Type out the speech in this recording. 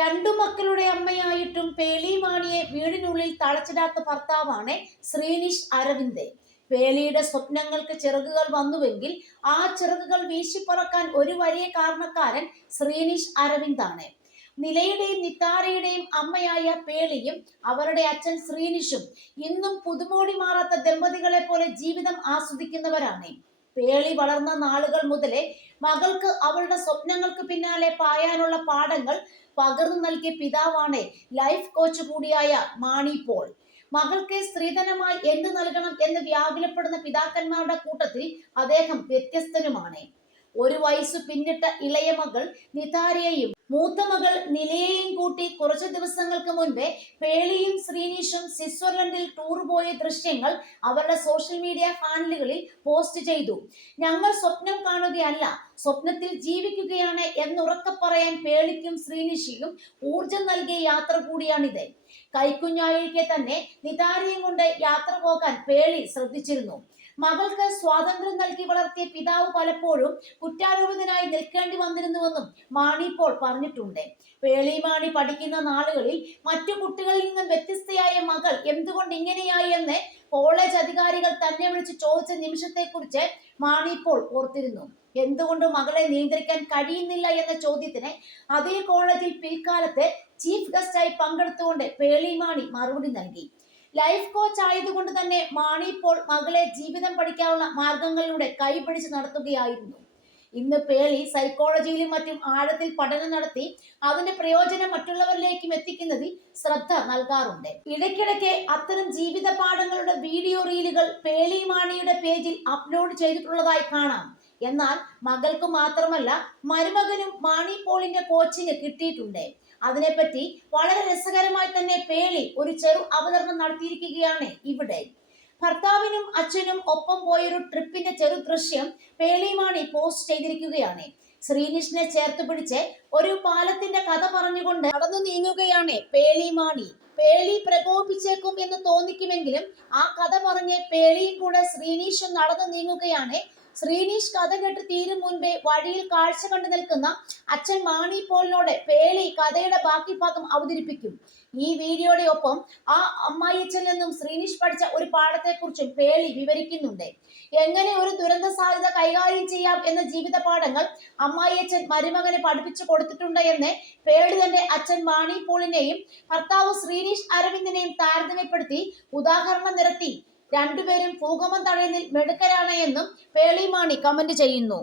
രണ്ടു മക്കളുടെ അമ്മയായിട്ടും പേളിമാണിയെ വീടിനുള്ളിൽ തളച്ചിടാത്ത ഭർത്താവാണ് ശ്രീനിഷ് അരവിന്ദ്. പേളിയുടെ സ്വപ്നങ്ങൾക്ക് ചിറകുകൾ വന്നുവെങ്കിൽ ആ ചിറകുകൾ വീശിപ്പറക്കാൻ ഒരു വലിയ കാരണക്കാരൻ ശ്രീനിഷ് അരവിന്ദാണ്. നിലയുടെയും നിത്താരയുടെയും അമ്മയായ പേളിയും അവരുടെ അച്ഛൻ ശ്രീനിഷും ഇന്നും പുതുമോടി മാറാത്ത ദമ്പതികളെ പോലെ ജീവിതം ആസ്വദിക്കുന്നവരാണ്. പേളി വളർന്ന നാളുകൾ മുതലേ മകൾക്ക് അവളുടെ സ്വപ്നങ്ങൾക്ക് പിന്നാലെ പായാനുള്ള പാഠങ്ങൾ പകർന്നു നൽകിയ പിതാവാണ് ലൈഫ് കോച്ച് കൂടിയായ മാണി പോൾ. മകൾക്ക് സ്ത്രീധനമായി എന്ത് നൽകണം എന്ന് വ്യാകുലപ്പെടുന്ന പിതാക്കന്മാരുടെ കൂട്ടത്തിൽ അദ്ദേഹം വ്യത്യസ്തനുമാണ്. ഒരു വയസ്സു പിന്നിട്ട ഇളയ മകൾ നിതാരയെയും മൂത്ത മകൾ നിലയെയും കൂട്ടി കുറച്ചു ദിവസങ്ങൾക്ക് മുൻപേ പേളിയും ശ്രീനീഷും സ്വിറ്റ്സർലൻഡിൽ ടൂർ പോയ ദൃശ്യങ്ങൾ അവരുടെ സോഷ്യൽ മീഡിയ ഹാൻഡിലുകളിൽ പോസ്റ്റ് ചെയ്തു. ഞങ്ങൾ സ്വപ്നം കാണുകയല്ല സ്വപ്നത്തിൽ ജീവിക്കുകയാണ് എന്നുറക്കെ പറയാൻ പേളിക്കും ശ്രീനിഷിക്കും ഊർജം നൽകിയ യാത്ര കൂടിയാണിത്. കൈക്കുഞ്ഞാഴിക്ക് തന്നെ നിതാരിയും കൊണ്ട് യാത്ര പോകാൻ പേളി ശ്രദ്ധിച്ചിരുന്നു. മകൾക്ക് സ്വാതന്ത്ര്യം നൽകി വളർത്തിയ പിതാവ് പലപ്പോഴും കുറ്റാരോപിതനായി നിൽക്കേണ്ടി വന്നിരുന്നുവെന്നും മാണി പോൾ പറഞ്ഞിട്ടുണ്ട്. പേളി മാണി പഠിക്കുന്ന നാളുകളിൽ മറ്റു കുട്ടികളിൽ നിന്നും വ്യത്യസ്തയായ മകൾ എന്തുകൊണ്ട് ഇങ്ങനെയായി എന്ന് കോളേജ് അധികാരികൾ തന്നെ വിളിച്ച് ചോദിച്ച നിമിഷത്തെക്കുറിച്ച് മാണി പോൾ ഓർത്തിരുന്നു. എന്തുകൊണ്ട് മകളെ നിയന്ത്രിക്കാൻ കഴിയുന്നില്ല എന്ന ചോദ്യത്തിന് അതേ കോളേജിൽ പിൽക്കാലത്ത് ചീഫ് ഗസ്റ്റായി പങ്കെടുത്തുകൊണ്ട് പേളി മാണി മറുപടി നൽകി. ലൈഫ് കോച്ച് ആയതുകൊണ്ട് തന്നെ മാണി ഇപ്പോൾ മകളെ ജീവിതം പഠിക്കാനുള്ള മാർഗങ്ങളിലൂടെ കൈപിടിച്ച് നടത്തുകയായിരുന്നു. ഇന്ന് പേളി സൈക്കോളജിയിലും മറ്റും ആഴത്തിൽ പഠനം നടത്തി അതിന്റെ പ്രയോജനം മറ്റുള്ളവരിലേക്കും എത്തിക്കുന്നതിൽ ശ്രദ്ധ നൽകാറുണ്ട്. ഇടയ്ക്കിടയ്ക്ക് അത്തരം ജീവിത പാഠങ്ങളുടെ വീഡിയോ റീലുകൾ പേളി മാണിയുടെ പേജിൽ അപ്ലോഡ് ചെയ്തിട്ടുള്ളതായി കാണാം. എന്നാൽ മകൾക്ക് മാത്രമല്ല മരുമകനും മാണി പോളിന്റെ കോച്ചിങ് കിട്ടിയിട്ടുണ്ട്. അതിനെപ്പറ്റി വളരെ രസകരമായി തന്നെ പേളി ഒരു ചെറു അവതരണം നടത്തിയിരിക്കുകയാണ് ഇവിടെ. ഭർത്താവിനും അച്ഛനും ഒപ്പം പോയൊരു ട്രിപ്പിന്റെ ചെറു ദൃശ്യം പേളിമാണി പോസ്റ്റ് ചെയ്തിരിക്കുകയാണ്. ശ്രീനിഷിനെ ചേർത്ത് പിടിച്ച് ഒരു പാലത്തിന്റെ കഥ പറഞ്ഞുകൊണ്ട് നടന്നു നീങ്ങുകയാണ് പേളിമാണി പേളി പ്രകോപിച്ചേക്കും എന്ന് തോന്നിക്കുമെങ്കിലും ആ കഥ പറഞ്ഞ് പേളിയും കൂടെ ശ്രീനീഷും നടന്നു നീങ്ങുകയാണ് ശ്രീനീഷ് കഥ കേട്ട് തീരും മുൻപേ വഴിയിൽ കാഴ്ച കണ്ടു നിൽക്കുന്ന അച്ഛൻ മാണി പോളിനോട് പേളി കഥയുടെ ബാക്കി ഭാഗം അവതരിപ്പിക്കും. ഈ വീഡിയോയുടെ ഒപ്പം ആ അമ്മായിയച്ഛൻ നിന്നും ശ്രീനീഷ് പഠിച്ച ഒരു പാഠത്തെക്കുറിച്ചും പേളി വിവരിക്കുന്നുണ്ട്. എങ്ങനെ ഒരു ദുരന്ത സാധ്യത കൈകാര്യം ചെയ്യാം എന്ന ജീവിത പാഠങ്ങൾ അമ്മായിയച്ഛൻ മരുമകന് പഠിപ്പിച്ചു കൊടുത്തിട്ടുണ്ട് എന്ന് പേളി തന്റെ അച്ഛൻ മാണി പോളിനെയും ഭർത്താവ് ശ്രീനീഷ് അരവിന്ദിനെയും താരതമ്യപ്പെടുത്തി ഉദാഹരണം നിരത്തി. രണ്ടുപേരും ഭൂകമ്പം തടയുന്നതിൽ മിടുക്കരാണ് എന്നും പേളിമാണി കമന്റ് ചെയ്യുന്നു.